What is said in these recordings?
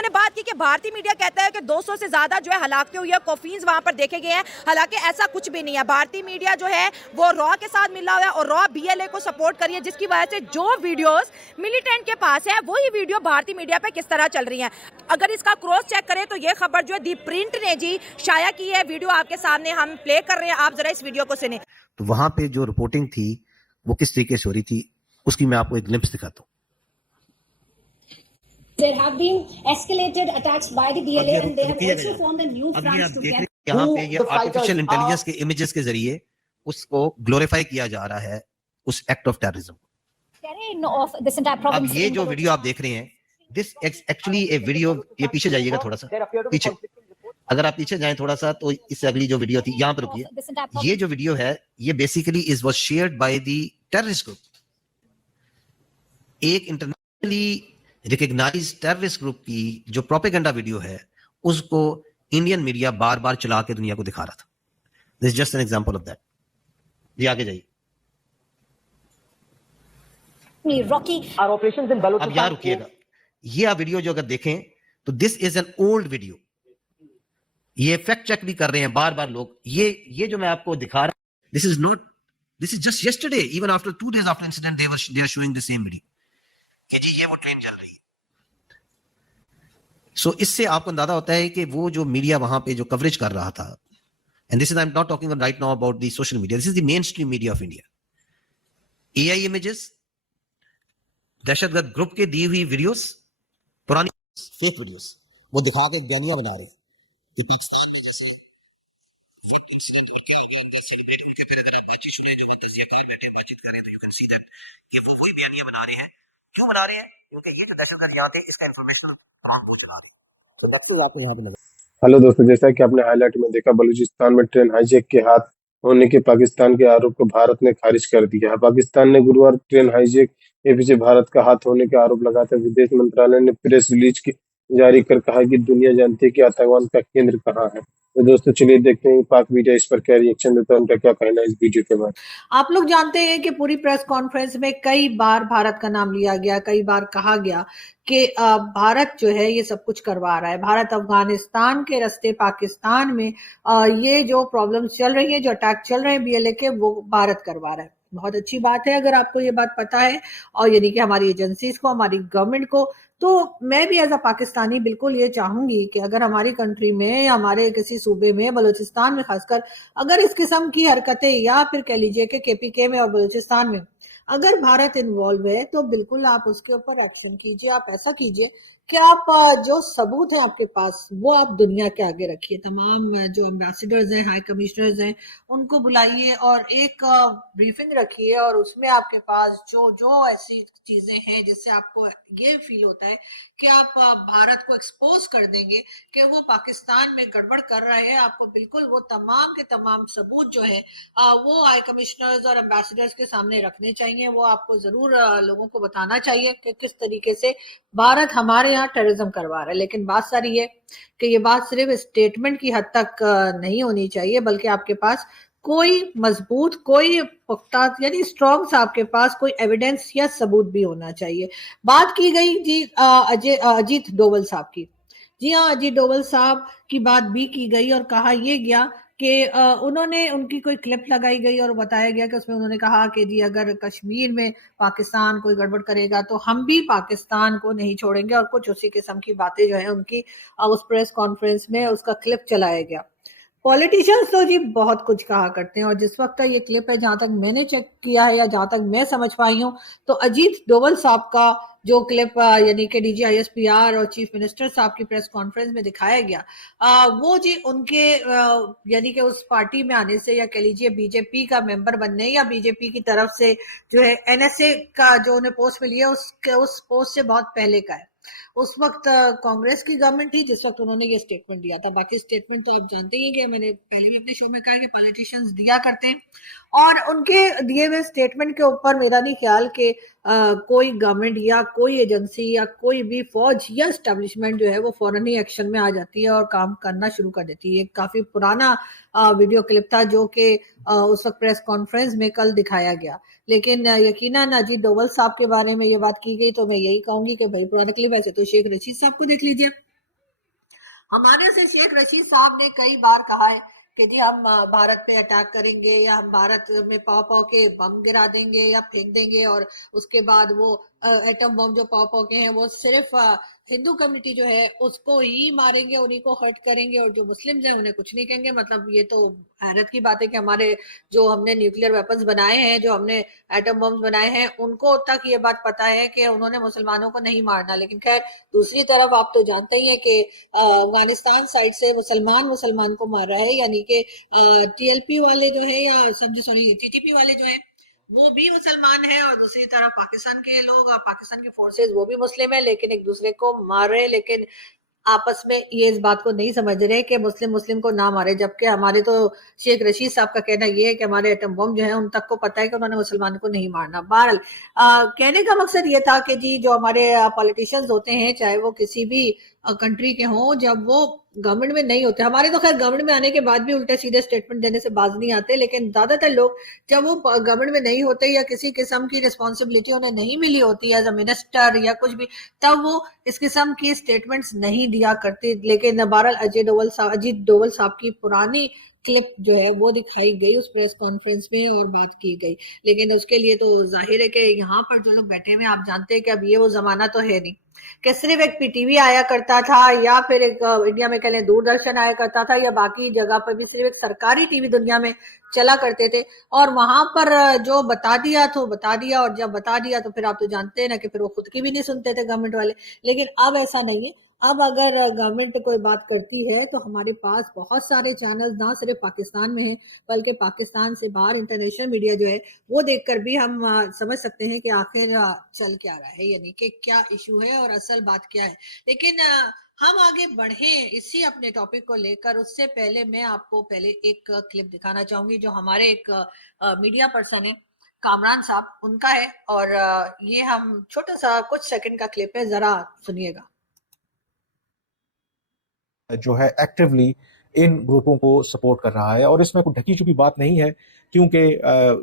उन्होंने बात की कि भारतीय मीडिया कहता है कि 200 से ज्यादा जो है हलाकतें हुई है, कॉफिन्स वहां पर देखे गए हैं। हालांकि ऐसा कुछ भी नहीं है। भारतीय मीडिया जो है वो रॉ के साथ मिला हुआ है और रॉ बीएलए को सपोर्ट करी है, जिसकी वजह से जो वीडियोस मिलिटेंट के पास है वही वीडियो भारतीय मीडिया पे किस तरह चल रही है। अगर इसका क्रॉस चेक करें तो ये खबर जो है दी प्रिंट ने जी शाया की है। वीडियो आपके सामने हम प्ले कर रहे हैं, आप जरा इस वीडियो को सुने। तो वहां पे जो रिपोर्टिंग थी वो किस तरीके से हो रही थी उसकी मैं आपको एक ग्लिम्प्स दिखाता हूँ। There have been escalated attacks by the DLA and they have also formed a new front to get यहाँ पे ये आर्टिफिशियल इंटेलिजेंस के इमेजेस के जरिए उसको ग्लोरीफाई किया जा रहा है, उस एक्ट ऑफ टेररिज्म। अब ये जो वीडियो आप देख रहे हैं, दिस एक्चुअली ए वीडियो, ये पीछे जाइएगा थोड़ा सा पीछे, अगर आप पीछे जाएं थोड़ा सा तो इससे अगली जो वीडियो थी यहाँ पर रुकिए। ये जो वीडियो है ये basically is was shared by the terrorist group. एक इंटरनेशनली रिकॉग्नाइज्ड टेररिस्ट ग्रुप की जो प्रोपेगेंडा वीडियो है उसको इंडियन मीडिया बार बार चला के दुनिया को दिखा रहा था। This just an example of that. ये आगे जाइए। अब यहाँ रुकिएगा। ये आप वीडियो जो अगर देखें तो this is an old video. ये फैक्ट चेक भी कर रहे हैं बार बार लोग। ये जो मैं आपको दिखा रहा हूं, this is just yesterday, even after 2 days after incident they are showing the same video कि जी ये वो ट्रेन चल रही है। सो इससे आपको अंदाजा होता है कि वो जो मीडिया वहां पे जो कवरेज कर रहा था, and this is I am not talking right now about the social media, this is the mainstream media of India. AI images, दहशतगर्द ग्रुप के दी हुई वीडियोस, पुरानी फेक वीडियोस वो दिखा के बयानियां बना रहे हैं कि पाकिस्तान में जैसे बना रहे हैं। क्यों बना रहे हैं? क्योंकि ये जो दहशतगर्द यहाँ थे इसका इंफॉर्मेशन आम पहुंच रहा है। तो डॉक्टर आपको यहाँ पे लगा। हेलो दोस्तों, जैसा कि आपने हाईलाइट में देखा, बलूचिस्तान में ट्रेन हाईजैक के हाथ होने के पाकिस्तान के आरोप को भारत ने खारिज कर दिया है। पाकिस्तान ने गुरुवार ट्रेन हाईजैक के पीछे भारत का हाथ होने के आरोप लगाते हुए विदेश मंत्रालय ने प्रेस रिलीज जारी कर कहा कि दुनिया जानती है कि आतंकवाद का केंद्र कहाँ है। तो दोस्तों चलिए देखते हैं पाक मीडिया इस पर क्या रिएक्शन देता है, उनका क्या कहना है इस वीडियो के बाद। आप लोग जानते हैं कि पूरी प्रेस कॉन्फ्रेंस में कई बार भारत का नाम लिया गया, कई बार कहा गया कि भारत जो है ये सब कुछ करवा रहा है। भारत अफगानिस्तान के रास्ते पाकिस्तान में ये जो प्रॉब्लम्स चल रही है, जो अटैक चल रहे हैं बीएलए के, वो भारत करवा रहा है। बहुत अच्छी बात है अगर आपको ये बात पता है, और यानी कि हमारी एजेंसीज को, हमारी गवर्नमेंट को। तो मैं भी एज अ पाकिस्तानी बिल्कुल ये चाहूंगी कि अगर हमारी कंट्री में या हमारे किसी सूबे में, बलूचिस्तान में खासकर, अगर इस किस्म की हरकतें, या फिर कह लीजिए कि केपीके में और बलूचिस्तान में अगर भारत इन्वॉल्व है, तो बिल्कुल आप उसके ऊपर एक्शन कीजिए। आप ऐसा कीजिए कि आप जो सबूत है आपके पास वो आप दुनिया के आगे रखिए। तमाम जो एम्बेसडर्स हैं, हाई कमिश्नर्स हैं, उनको बुलाइए और एक ब्रीफिंग रखिए, और उसमें आपके पास जो जो ऐसी चीजें हैं जिससे आपको ये फील होता है कि आप भारत को एक्सपोज कर देंगे कि वो पाकिस्तान में गड़बड़ कर रहे हैं, आपको बिल्कुल वो तमाम के तमाम सबूत जो है वो हाई कमिश्नर्स और एम्बेसडर्स के सामने रखने चाहिए। वो आपको जरूर लोगों को बताना चाहिए कि किस तरीके से भारत हमारे यहाँ टेररिज्म करवा रहा है। लेकिन बात सारी है कि ये बात सिर्फ स्टेटमेंट की हद तक नहीं होनी चाहिए, बल्कि आपके पास कोई मजबूत, कोई पुख्ता यानी स्ट्रॉन्ग सा आपके पास कोई एविडेंस या सबूत भी होना चाहिए। बात की गई जी अजीत डोवल साहब की। जी हाँ, अजीत डोवल साहब की बात भी की गई और कहा यह गया कि उन्होंने, उनकी कोई क्लिप लगाई गई और बताया गया कि उसमें उन्होंने कहा कि जी अगर कश्मीर में पाकिस्तान कोई गड़बड़ करेगा तो हम भी पाकिस्तान को नहीं छोड़ेंगे, और कुछ उसी किस्म की बातें जो है उनकी उस प्रेस कॉन्फ्रेंस में उसका क्लिप चलाया गया। पॉलिटिशियंस तो जी बहुत कुछ कहा करते हैं, और जिस वक्त का ये क्लिप है, जहां तक मैंने चेक किया है या जहां तक मैं समझ पाई हूँ, तो अजीत डोवल साहब का जो क्लिप यानी कि DGISPR और चीफ मिनिस्टर साहब की प्रेस कॉन्फ्रेंस में दिखाया गया, वो जी उनके यानी कि उस पार्टी में आने से, या कह लीजिए बीजेपी का मेंबर बनने, या बीजेपी की तरफ से जो है NSA का जो उन्हें पोस्ट मिली है उस पोस्ट से बहुत पहले का है। उस वक्त कांग्रेस की गवर्नमेंट थी जिस वक्त उन्होंने ये स्टेटमेंट दिया था। बाकी स्टेटमेंट तो आप जानते ही हैं कि मैंने पहले भी अपने शो में कहा कि पॉलिटिशियंस दिया करते हैं, और उनके दिए हुए स्टेटमेंट के ऊपर मेरा नहीं ख्याल कि कोई गवर्नमेंट या कोई एजेंसी या कोई भी फौज या एस्टेब्लिशमेंट जो है वो फौरन ही एक्शन में आ जाती है और काम करना शुरू कर देती है। काफी पुराना वीडियो क्लिप था जो कि उस वक्त प्रेस कॉन्फ्रेंस में कल दिखाया गया। लेकिन यकीनन अजीत डोवल साहब के बारे में ये बात की गई, तो मैं यही कहूंगी कि भाई पुराना क्लिप, ऐसे तो शेख रशीद साहब को देख लीजिए, हमारे से शेख रशीद साहब ने कई बार कहा है कि जी हम भारत पे अटैक करेंगे या हम भारत में पाव पाव के बम गिरा देंगे या फेंक देंगे, और उसके बाद वो एटम बम जो पाव पाव के हैं वो सिर्फ हिंदू कम्युनिटी जो है उसको ही मारेंगे, उन्हीं को हर्ट करेंगे, और जो मुस्लिम्स हैं उन्हें कुछ नहीं कहेंगे। मतलब ये तो हैरत की बात है कि हमारे जो हमने न्यूक्लियर वेपन्स बनाए हैं, जो हमने एटम बम्स बनाए हैं, उनको तक ये बात पता है कि उन्होंने मुसलमानों को नहीं मारना। लेकिन खैर दूसरी तरफ आप तो जानते ही हैं कि अफगानिस्तान साइड से मुसलमान को मार रहा है, यानी कि टीएलपी वाले जो है या सॉरी टीटीपी वाले जो है वो भी मुसलमान है, और दूसरी तरफ पाकिस्तान के लोग और पाकिस्तान के फोर्सेस वो भी मुस्लिम है, लेकिन एक दूसरे को मार रहे हैं। लेकिन आपस में ये इस बात को नहीं समझ रहे कि मुस्लिम को ना मारे, जबकि हमारे तो शेख रशीद साहब का कहना ये है कि हमारे एटम बम जो है उन तक को पता है कि उन्होंने मुसलमान को नहीं मारना। बहरहाल कहने का मकसद ये था कि जी जो हमारे पॉलिटिशियंस होते हैं, चाहे वो किसी भी कंट्री के हों, जब वो गवर्नमेंट में नहीं होते, हमारे तो खैर गवर्नमेंट में आने के बाद भी उल्टे सीधे स्टेटमेंट देने से बाज नहीं आते, लेकिन ज्यादातर लोग जब वो गवर्नमेंट में नहीं होते या किसी किस्म की रिस्पॉन्सिबिलिटी उन्हें नहीं मिली होती एज अ मिनिस्टर या कुछ भी, तब वो इस किस्म की स्टेटमेंट्स नहीं दिया करते। लेकिन बहरहाल अजीत डोवल साहब की पुरानी क्लिप जो है वो दिखाई गई उस प्रेस कॉन्फ्रेंस में और बात की गई। लेकिन उसके लिए तो जाहिर है कि यहाँ पर जो लोग बैठे हुए आप जानते हैं कि अब ये वो जमाना तो है नहीं कि सिर्फ एक पीटीवी आया करता था या फिर एक इंडिया में कह लें दूरदर्शन आया करता था, या बाकी जगह पर भी सिर्फ एक सरकारी टीवी दुनिया में चला करते थे, और वहां पर जो बता दिया तो बता दिया, और जब बता दिया तो फिर आप तो जानते हैं ना कि फिर वो खुद की भी नहीं सुनते थे गवर्नमेंट वाले। लेकिन अब ऐसा नहीं है। अब अगर गवर्नमेंट कोई बात करती है तो हमारे पास बहुत सारे चैनल ना सिर्फ पाकिस्तान में हैं, बल्कि पाकिस्तान से बाहर इंटरनेशनल मीडिया जो है वो देखकर भी हम समझ सकते हैं कि आखिर चल क्या रहा है, यानी कि क्या इशू है और असल बात क्या है। लेकिन हम आगे बढ़े इसी अपने टॉपिक को लेकर, उससे पहले मैं आपको पहले एक क्लिप दिखाना चाहूंगी जो हमारे एक मीडिया पर्सन है कामरान साहब, उनका है, और ये हम छोटा सा कुछ सेकंड का क्लिप है, जरा सुनिएगा। जो है एक्टिवली इन ग्रुपों को सपोर्ट कर रहा है, और इसमें कोई ढकी छुपी बात नहीं है, क्योंकि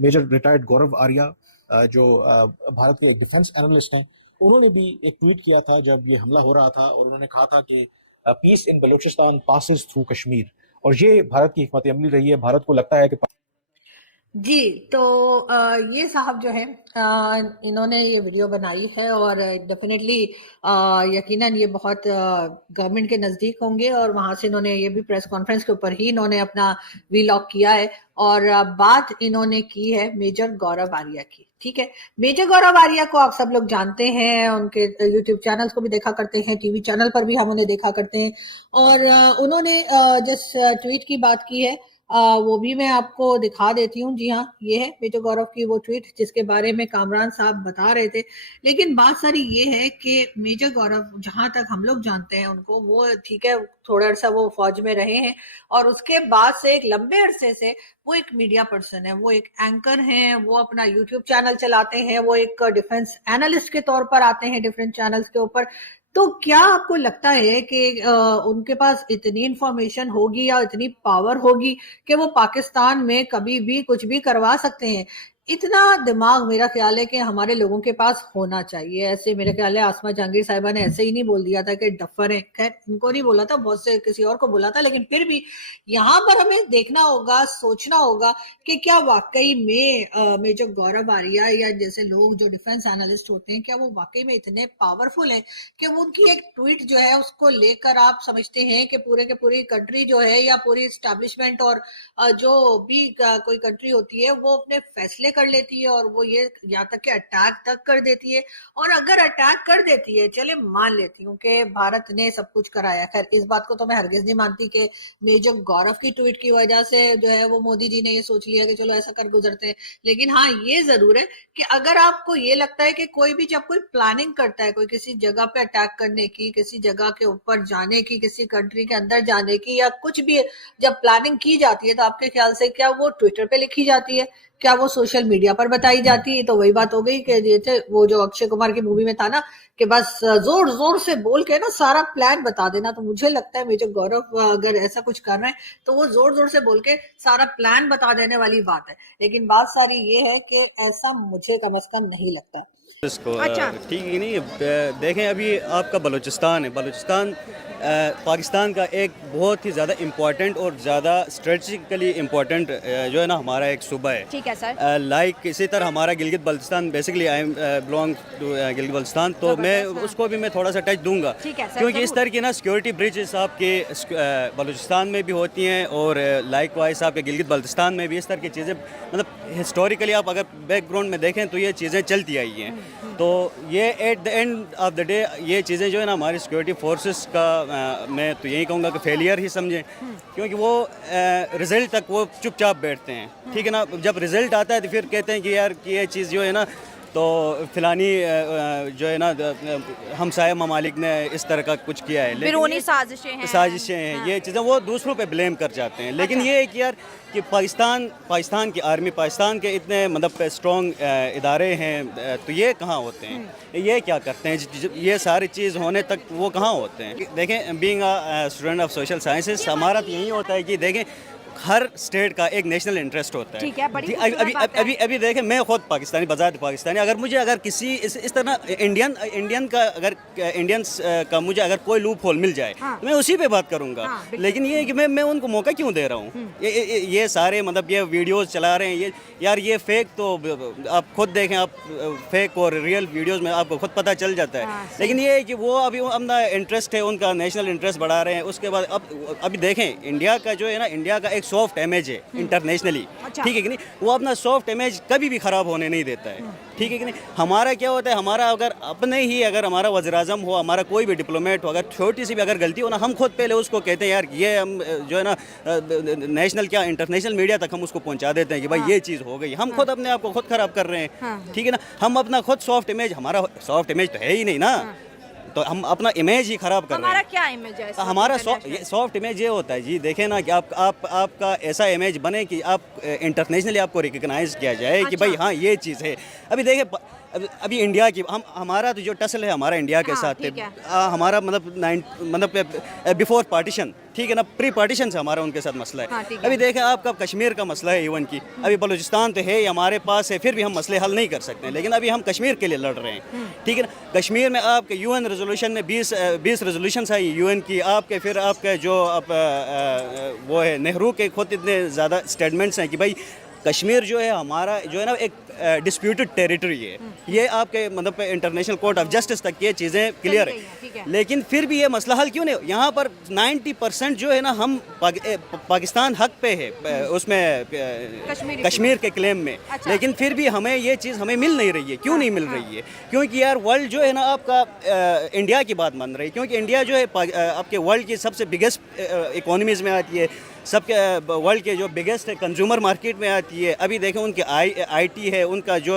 मेजर रिटायर्ड गौरव आर्या जो भारत के डिफेंस एनालिस्ट हैं, उन्होंने भी एक ट्वीट किया था जब ये हमला हो रहा था, और उन्होंने कहा था कि पीस इन बलूचिस्तान पासेस थ्रू कश्मीर, और ये भारत की हिकमत अमली रही है। भारत को लगता है कि जी, तो ये साहब जो है इन्होंने ये वीडियो बनाई है, और डेफिनेटली यकीनन ये बहुत गवर्नमेंट के नज़दीक होंगे, और वहाँ से इन्होंने ये भी प्रेस कॉन्फ्रेंस के ऊपर ही इन्होंने अपना वीलॉग किया है, और बात इन्होंने की है मेजर गौरव आर्या की। ठीक है, मेजर गौरव आर्या को आप सब लोग जानते हैं, उनके यूट्यूब चैनल्स को भी देखा करते हैं, टीवी चैनल पर भी हम उन्हें देखा करते हैं, और उन्होंने जिस ट्वीट की बात की है वो भी मैं आपको दिखा देती हूँ। जी हाँ, ये है मेजर गौरव की वो ट्वीट जिसके बारे में कामरान साहब बता रहे थे। लेकिन बात सारी ये है कि मेजर गौरव जहां तक हम लोग जानते हैं उनको, वो ठीक है थोड़ा सा वो फौज में रहे हैं, और उसके बाद से एक लंबे अरसे से वो एक मीडिया पर्सन है, वो एक एंकर हैं, वो अपना यूट्यूब चैनल चलाते हैं, वो एक डिफेंस एनालिस्ट के तौर पर आते हैं डिफरेंट चैनल्स के ऊपर। तो क्या आपको लगता है कि उनके पास इतनी इंफॉर्मेशन होगी या इतनी पावर होगी कि वो पाकिस्तान में कभी भी कुछ भी करवा सकते हैं? इतना दिमाग मेरा ख्याल है कि हमारे लोगों के पास होना चाहिए। ऐसे मेरे ख्याल है आसमा जहांगीर साहिबा ने ऐसे ही नहीं बोल दिया था कि डफर है, खैर इनको नहीं बोला था, बहुत से किसी और को बोला था, लेकिन फिर भी यहाँ पर हमें देखना होगा, सोचना होगा कि क्या वाकई में मेजर गौरव आर्या या जैसे लोग जो डिफेंस एनालिस्ट होते हैं, क्या वो वाकई में इतने पावरफुल हैं कि उनकी एक ट्वीट जो है उसको लेकर आप समझते हैं कि पूरे के पूरी कंट्री जो है या पूरी एस्टैब्लिशमेंट और जो भी कोई कंट्री होती है वो अपने फैसले कर लेती है, और वो ये यहाँ तक कि अटैक तक कर देती है। और अगर अटैक कर देती है, चले मान लेती हूँ कि भारत ने सब कुछ कराया, खैर इस बात को तो मैं हरगिज नहीं मानती कि मेजर गौरव की ट्वीट की वजह से जो है वो मोदी जी ने ये सोच लिया कि चलो ऐसा कर गुजरते हैं। लेकिन हाँ, ये जरूर है कि अगर आपको ये लगता है कि कोई भी जब कोई प्लानिंग करता है, कोई किसी जगह पे अटैक करने की, किसी जगह के ऊपर जाने की, किसी कंट्री के अंदर जाने की, या कुछ भी जब प्लानिंग की जाती है, तो आपके ख्याल से क्या वो ट्विटर पे लिखी जाती है, क्या वो सोशल मीडिया पर बताई जाती है? तो वही बात हो गई कि जैसे वो जो अक्षय कुमार की मूवी में था ना कि बस जोर जोर से बोल के ना सारा प्लान बता देना। तो मुझे लगता है मेजर गौरव अगर ऐसा कुछ कर रहे हैं तो वो जोर जोर से बोल के सारा प्लान बता देने वाली बात है। लेकिन बात सारी ये है कि ऐसा मुझे कम से कम नहीं लगता। इसको अच्छा। ठीक है नहीं देखें अभी आपका बलूचिस्तान है। बलूचिस्तान पाकिस्तान का एक बहुत ही ज़्यादा इम्पोर्टेंट और ज़्यादा स्ट्रेटजिकली इम्पोर्टेंट जो है ना हमारा एक सूबा है। ठीक है सर। लाइक इसी तरह हमारा Gilgit Baltistan, basically I am belong to Gilgit Baltistan, तो मैं उसको भी मैं थोड़ा सा टच दूंगा, ठीक है सर, क्योंकि इस जरूर। तरह की ना सिक्योरिटी ब्रिजेस आपके बलूचिस्तान में भी होती हैं और लाइक वाइज आपके गिलगित बल्तिस्तान में भी इस तरह की चीज़ें, मतलब हिस्टोरिकली आप अगर बैकग्राउंड में देखें तो ये चीज़ें चलती आई हैं। तो ये at the end of the day ये चीज़ें जो है ना हमारी सिक्योरिटी फोर्सेस का मैं तो यही कहूँगा कि फेलियर ही समझें, क्योंकि वो रिज़ल्ट तक वो चुपचाप बैठते हैं। ठीक है ना, जब रिज़ल्ट आता है तो फिर कहते हैं कि यार कि ये चीज़ जो है ना तो फिलानी जो है ना हमसाया ममालिक ने इस तरह का कुछ किया है, बिरूनी साजिशें हैं। साजिशें हैं, हाँ। ये चीज़ें वो दूसरों पे ब्लेम कर जाते हैं। लेकिन अच्छा। ये है कि यार कि पाकिस्तान की आर्मी, पाकिस्तान के इतने मतलब स्ट्रॉन्ग इदारे हैं, तो ये कहाँ होते हैं, ये क्या करते हैं, ये सारी चीज़ होने तक वो कहाँ होते हैं। देखें being a student of social sciences हमारा तो यही होता है कि देखें हर स्टेट का एक नेशनल इंटरेस्ट होता है। ठीक है, बड़ी अभी खूबसूरत बात है। अभी देखें मैं खुद पाकिस्तानी, बजात पाकिस्तानी, अगर किसी इस तरह इंडियन का अगर इंडियंस का मुझे अगर कोई लूप होल मिल जाए हाँ। तो मैं उसी पे बात करूंगा। हाँ, बिल्कुल। लेकिन ये है कि मैं उनको मौका क्यों दे रहा हूँ। ये सारे मतलब ये वीडियोस चला रहे हैं, ये यार ये फेक, तो आप खुद देखें, आप फेक और रियल वीडियोस में आपको खुद पता चल जाता हाँ, है। लेकिन ये है कि वो अभी अपना इंटरेस्ट है, उनका नेशनल इंटरेस्ट बढ़ा रहे हैं। उसके बाद अभी देखें इंडिया का जो है ना, इंडिया का एक सॉफ्ट इमेज है इंटरनेशनली, अच्छा। ठीक है कि नहीं, वो अपना सॉफ्ट इमेज कभी भी खराब होने नहीं देता है, ठीक है कि नहीं। हमारा क्या होता है, हमारा अगर अपने ही अगर हमारा वज़ीर-ए-आज़म हो, हमारा कोई भी डिप्लोमेट हो, अगर छोटी सी भी अगर गलती हो ना, हम खुद पहले उसको कहते हैं यार ये हम जो है ना नेशनल क्या इंटरनेशनल मीडिया तक हम उसको पहुंचा देते हैं कि भाई ये चीज़ हो गई। हम खुद अपने आप को खुद खराब कर रहे हैं, ठीक है ना। हम अपना खुद सॉफ्ट इमेज, हमारा सॉफ्ट इमेज तो है ही नहीं ना, तो हम अपना इमेज ही खराब कर रहे हैं। हमारा क्या इमेज है? हमारा सॉफ्ट इमेज ये होता है जी, देखें ना कि आपका ऐसा इमेज बने कि आप इंटरनेशनली आपको रिकग्नाइज किया जाए कि भाई हाँ ये चीज़ है। अभी देखें अभी इंडिया की हमारा तो जो टसल है हमारा इंडिया के साथ ठीक है। हमारा मतलब बिफोर पार्टीशन, ठीक है ना, प्री पार्टीशन से हमारा उनके साथ मसला हाँ, है। ठीक है। अभी देखें आपका कश्मीर का मसला है इवन की, अभी बलूचिस्तान तो है ही हमारे पास है, फिर भी हम मसले हल नहीं कर सकते हैं। लेकिन अभी हम कश्मीर के लिए लड़ रहे हैं, ठीक है ना। कश्मीर में आपके यूएन रेजोल्यूशन में 20 रेजोल्यूशन आई यूएन की, आपके फिर आपके जो वो है नेहरू के खुद इतने ज़्यादा स्टेटमेंट्स हैं कि भाई कश्मीर जो है हमारा जो है ना एक डिस्प्यूटेड टेरिटरी है। ये आपके मतलब इंटरनेशनल कोर्ट ऑफ जस्टिस तक ये चीज़ें क्लियर ठीक है। है। लेकिन फिर भी ये मसला हल क्यों नहीं? यहाँ पर 90% जो है ना हम पाकिस्तान हक पे है उसमें कश्मीर के क्लेम में। अच्छा। लेकिन फिर भी हमें ये चीज़ हमें मिल नहीं रही है। क्यों नहीं मिल रही है? क्योंकि यार वर्ल्ड जो है ना आपका इंडिया की बात मान रही है, क्योंकि इंडिया जो है आपके वर्ल्ड की सबसे बिगेस्ट इकोनॉमीज़ में आती है, सबके वर्ल्ड के जो बिगेस्ट कंज्यूमर मार्केट में आती है। अभी देखें उनके आईटी है, उनका जो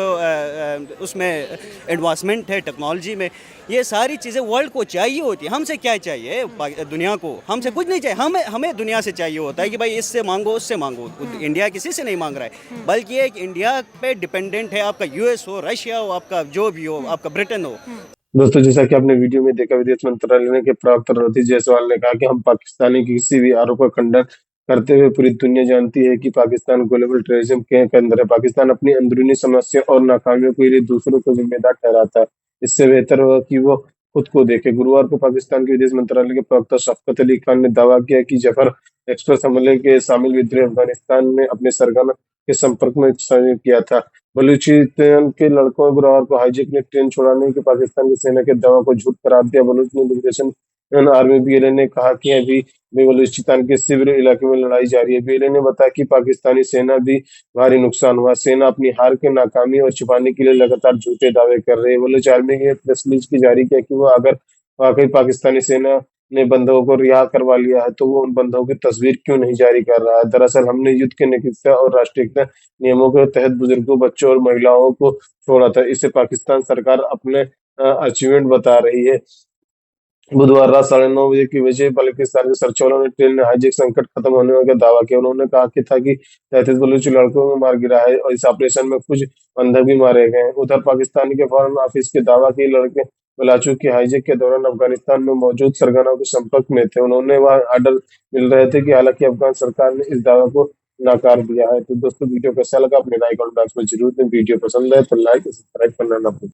उसमें एडवांसमेंट है टेक्नोलॉजी में, ये सारी चीज़ें वर्ल्ड को चाहिए होती है। हमसे क्या चाहिए दुनिया को? हमसे कुछ नहीं चाहिए, हमें दुनिया से चाहिए होता है कि भाई इससे मांगो उससे मांगो। इंडिया किसी से नहीं मांग रहा है, बल्कि एक इंडिया पे डिपेंडेंट है। आपका यूएस हो, रशिया हो, आपका जो भी हो, आपका ब्रिटेन हो। दोस्तों, जैसा कि आपने वीडियो में देखा, विदेश मंत्रालय के प्रवक्ता रणधीर जायसवाल ने कहा कि हम पाकिस्तानी की किसी भी आरोप का खंडन करते हुए पूरी दुनिया जानती है कि पाकिस्तान ग्लोबल टेररिज्म के अंदर है। पाकिस्तान अपनी अंदरूनी समस्या और नाकामियों के लिए दूसरों को जिम्मेदार ठहराता है। इससे बेहतर होगा कि वो खुद को देखे। गुरुवार को पाकिस्तान के विदेश मंत्रालय के प्रवक्ता शफकत अली खान ने दावा किया कि जफर एक्सप्रेस हमले के शामिल विद्रोही अफगानिस्तान में अपने सरगना के संपर्क में शामिल किया था। बलूचिस्तान के लड़कों गुरुवार को हाईजैक ने ट्रेन छुड़ाने के पाकिस्तान की सेना के दावा को झूठ करार दिया। बलूच लिबरेशन आर्मी बीएलए ने कहा कि अभी भी बलूचिस्तान के सिविल इलाके में लड़ाई जारी है। बीएलए ने बताया कि पाकिस्तानी सेना भी भारी नुकसान हुआ। सेना अपनी हार के नाकामी और छिपाने के लिए लगातार झूठे दावे कर रही है। बलूच आर्मी ने प्रेस रिलीज जारी किया कि वो अगर वाकई पाकिस्तानी सेना ने बंधकों को रिहा करवा लिया है तो वो उन बंधकों की तस्वीर क्यों नहीं जारी कर रहा है। दरअसल हमने युद्ध के नैतिकता और राष्ट्रीयता नियमों के तहत बुजुर्गों, बच्चों और महिलाओं को छोड़ा था। इसे पाकिस्तान सरकार अपने अचीवमेंट बता रही है। बुधवार रात 9:30 बजे की बजे पाकिस्तान के सुरक्षा ने ट्रेन हाईजैक संकट खत्म होने का दावा किया। उन्होंने कहा कि था कि 33 बलूच लड़कों को मार गिरा है और इस ऑपरेशन में कुछ बंधक भी मारे गए हैं। उधर पाकिस्तान के फॉरेन ऑफिस के दावा की लड़के बलाचू के हाईजैक के दौरान अफगानिस्तान में मौजूद सरगना के संपर्क में थे। उन्होंने वहां आर्डर मिल रहे थे कि हालांकि अफगान सरकार ने इस दावा को नकार दिया है। तो दोस्तों, वीडियो कैसा लगा अपने राय कमेंट बॉक्स में जरूर दें। वीडियो पसंद है तो लाइक और सब्सक्राइब करना ना भूलें।